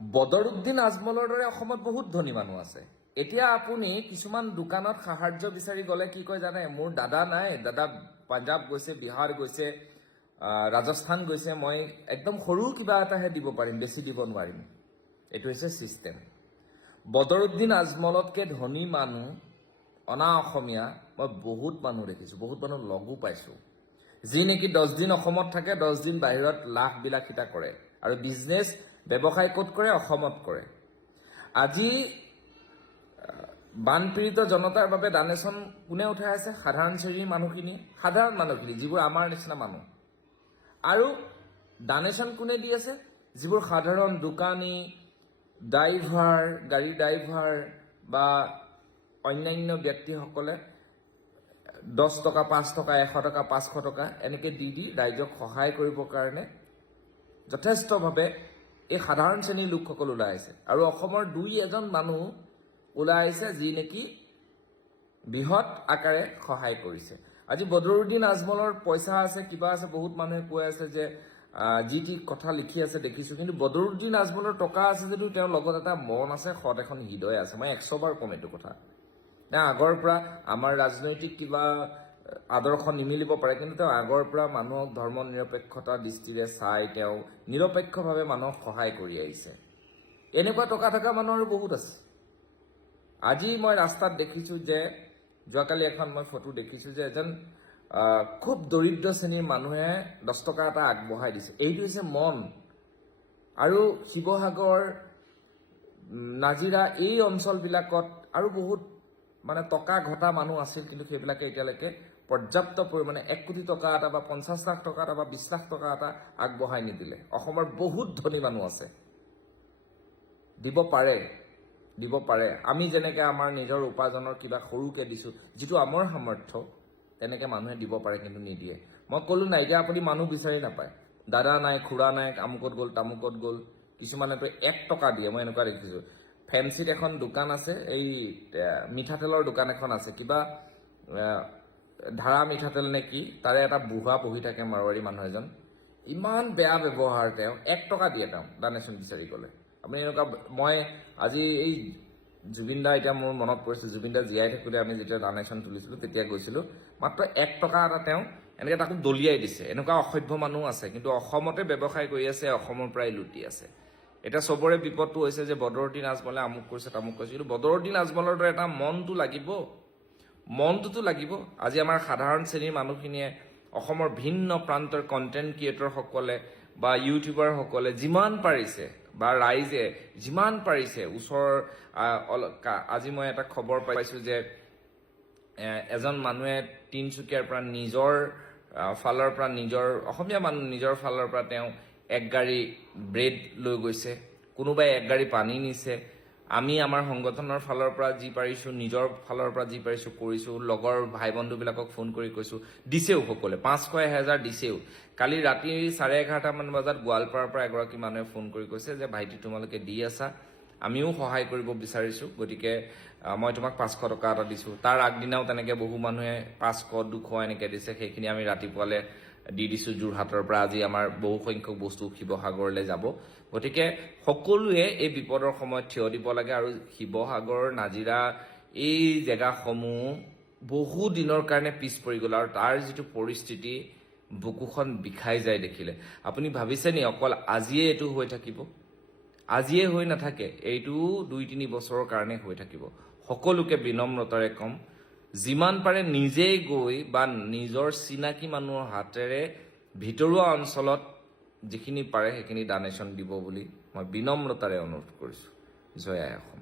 বদৰুদ্দিন আজমলৰ দৰে অসমত বহুত ধনী মানুহ আছে। এতিয়া আপুনি কিছুমান দোকানত সাহায্য বিচাৰি গ'লে কি কয় জানে, মোৰ দাদা নাই, দাদা পাঞ্জাৱ গৈছে, বিহাৰ গৈছে, ৰাজস্থান গৈছে, মই একদম সৰু কিবা এটাহে দিব পাৰিম, বেছি দিব নোৱাৰিম। এইটো হৈছে ছিষ্টেম। বদৰুদ্দিন আজমলতকৈ ধনী মানুহ অনা অসমীয়া মই বহুত মানুহ দেখিছোঁ, বহুত মানুহ লগো পাইছোঁ, যি নেকি 10 দিন অসমত থাকে, 10 দিন বাহিৰত লাখ বিলাসিতা কৰে, আৰু বিজনেছ ব্যৱসায় ক'ত কৰে? অসমত কৰে। আজি বানপীড়িত জনতাৰ বাবে ডনেশ্যন কোনে উঠাই আছে? সাধাৰণ শ্ৰেণীৰ মানুহখিনি, যিবোৰ আমাৰ নিচিনা মানুহ। আৰু ডনেশ্যন কোনে দি আছে? যিবোৰ সাধাৰণ দোকানী, ড্ৰাইভাৰ, গাড়ী ড্ৰাইভাৰ বা অন্যান্য ব্যক্তিসকলে 10 টকা, 5 টকা, 100 টকা, 500 টকা এনেকৈ দি ৰাইজক সহায় কৰিবৰ কাৰণে যথেষ্টভাৱে এই সাধাৰণ শ্ৰেণীৰ লোকসকল ওলাই আহিছে। আৰু অসমৰ 2-এজন মানুহ ওলাই আহিছে যি নেকি বৃহৎ আকাৰে সহায় কৰিছে। আজি বদৰুদ্দিন আজমলৰ পইচা আছে, কিবা আছে, বহুত মানুহে কৈ আছে যে যি টি কথা লিখি আছে দেখিছোঁ, কিন্তু বদৰুদ্দিন আজমলৰ টকা আছে যদিও তেওঁৰ লগত এটা মন আছে, সৎ এখন হৃদয় আছে। মই 100 বাৰ ক'ম এইটো কথা। আগৰ পৰা আমাৰ ৰাজনৈতিক কিবা আদৰ্শ নিমিলিব পাৰে, কিন্তু তেওঁ আগৰ পৰা মানুহক ধৰ্ম নিৰপেক্ষতা দৃষ্টিৰে চাই তেওঁ নিৰপেক্ষভাৱে মানুহক সহায় কৰি আহিছে। এনেকুৱা টকা থকা মানুহ আৰু বহুত আছে। আজি মই ৰাস্তাত দেখিছোঁ যে, যোৱাকালি এখন মই ফটো দেখিছোঁ যে এজন খুব দৰিদ্ৰ শ্ৰেণীৰ মানুহে 10 টকা এটা আগবঢ়াই দিছে। এইটো হৈছে মন। আৰু শিৱসাগৰ, নাজিৰা এই অঞ্চলবিলাকত আৰু বহুত টকা ঘটা মানুহ আছিল, কিন্তু সেইবিলাকে এতিয়ালৈকে পৰ্যাপ্ত পৰিমাণে 1 কোটি টকা এটা বা 50 লাখ টকা এটা বা 20 লাখ টকা এটা আগবঢ়াই নিদিলে। অসমৰ বহুত ধনী মানুহ আছে, দিব পাৰে। আমি যেনেকৈ আমাৰ নিজৰ উপাৰ্জনৰ কিবা সৰুকৈ দিছোঁ, যিটো আমাৰ সামৰ্থ্য, তেনেকৈ মানুহে দিব পাৰে, কিন্তু নিদিয়ে। মই ক'লোঁ নাই, এতিয়া আপুনি মানুহ বিচাৰি নাপায়। দাদা নাই, খুৰা নাই, আমুকত গ'ল, তামুকত গ'ল, কিছুমানেতো 1 টকা দিয়ে। মই এনেকুৱা দেখিছোঁ। ফেঞ্চিত এখন দোকান আছে, এই মিঠাতেলৰ দোকান এখন আছে, কিবা ধাৰা মিঠাতেল নে কি, তাৰে এটা বুঢ়া বহি থাকে, মাৰোৱাৰী মানুহ এজন। ইমান বেয়া ব্যৱহাৰ তেওঁ, 1 টকা দিয়ে তেওঁ ডনেশ্যন বিচাৰি গ'লে। আপুনি এনেকুৱা, মই আজি এই জুবিন দা, এতিয়া মোৰ মনত পৰিছে, জুবিন দা জীয়াই থাকোঁতে আমি যেতিয়া ডনেশ্যন তুলিছিলোঁ তেতিয়া গৈছিলোঁ, মাত্ৰ 1 টকা এটা তেওঁ এনেকৈ তাকো দলিয়াই দিছে। এনেকুৱা অসভ্য মানুহ আছে, কিন্তু অসমতে ব্যৱসায় কৰি আছে, অসমৰ পৰাই লুটি আছে। এতিয়া চবৰে বিপদটো হৈছে যে বদৰুদ্দিন আজমলে আমুক কৰিছে, তামুক কৰিছে, কিন্তু বদৰুদ্দিন আজমলৰ দৰে এটা মনটোতো লাগিব। আজি আমাৰ সাধাৰণ শ্ৰেণীৰ মানুহখিনিয়ে, অসমৰ ভিন্ন প্ৰান্তৰ কণ্টেণ্ট ক্ৰিয়েটৰসকলে বা ইউটিউবাৰসকলে যিমান পাৰিছে, বা ৰাইজে যিমান পাৰিছে, আজি মই এটা খবৰ পাইছোঁ যে এজন মানুহে তিনিচুকীয়াৰ পৰা নিজৰ ফালৰ পৰা, অসমীয়া মানুহ নিজৰ ফালৰ পৰা তেওঁ 1 গাড়ী ব্ৰেড লৈ গৈছে, কোনোবাই 1 গাড়ী পানী নিছে। আমি আমাৰ সংগঠনৰ ফালৰ পৰা যি পাৰিছোঁ, নিজৰ ফালৰ পৰা যি পাৰিছোঁ কৰিছোঁ। লগৰ ভাই বন্ধুবিলাকক ফোন কৰি কৈছোঁ, দিছেও সকলোৱে 500-1000 দিছেও। কালি ৰাতি 11:30 মান বজাত গোৱালপাৰাৰ পৰা এগৰাকী মানুহে ফোন কৰি কৈছে যে ভাইটি তোমালোকে দি আছা, আমিও সহায় কৰিব বিচাৰিছোঁ, গতিকে মই তোমাক 500 টকা এটা দিছোঁ। তাৰ আগদিনাও তেনেকৈ বহু মানুহে 500, 200 এনেকৈ দিছে। সেইখিনি আমি ৰাতিপুৱালৈ দি দিছোঁ যোৰহাটৰ পৰা। আজি আমাৰ বহু সংখ্যক বস্তু শিৱসাগৰলৈ যাব। গতিকে সকলোৱে এই বিপদৰ সময়ত থিয় দিব লাগে। আৰু শিৱসাগৰ, নাজিৰা এই জেগাসমূহ বহু দিনৰ কাৰণে পিছ পৰি গ'ল, আৰু তাৰ যিটো পৰিস্থিতি, বুকুখন বিষাই যায় দেখিলে। আপুনি ভাবিছে নি অকল আজিয়ে এইটো হৈ থাকিব? আজিয়ে হৈ নাথাকে, এইটো 2-3 বছৰৰ কাৰণে হৈ থাকিব। সকলোকে বিনম্ৰতাৰে ক'ম, যিমান পাৰে নিজেই গৈ বা নিজৰ চিনাকি মানুহৰ হাতেৰে ভিতৰুৱা অঞ্চলত যিখিনি পাৰে সেইখিনি ডনেশ্যন দিব বুলি মই বিনম্ৰতাৰে অনুৰোধ কৰিছোঁ। জয় আই অসম।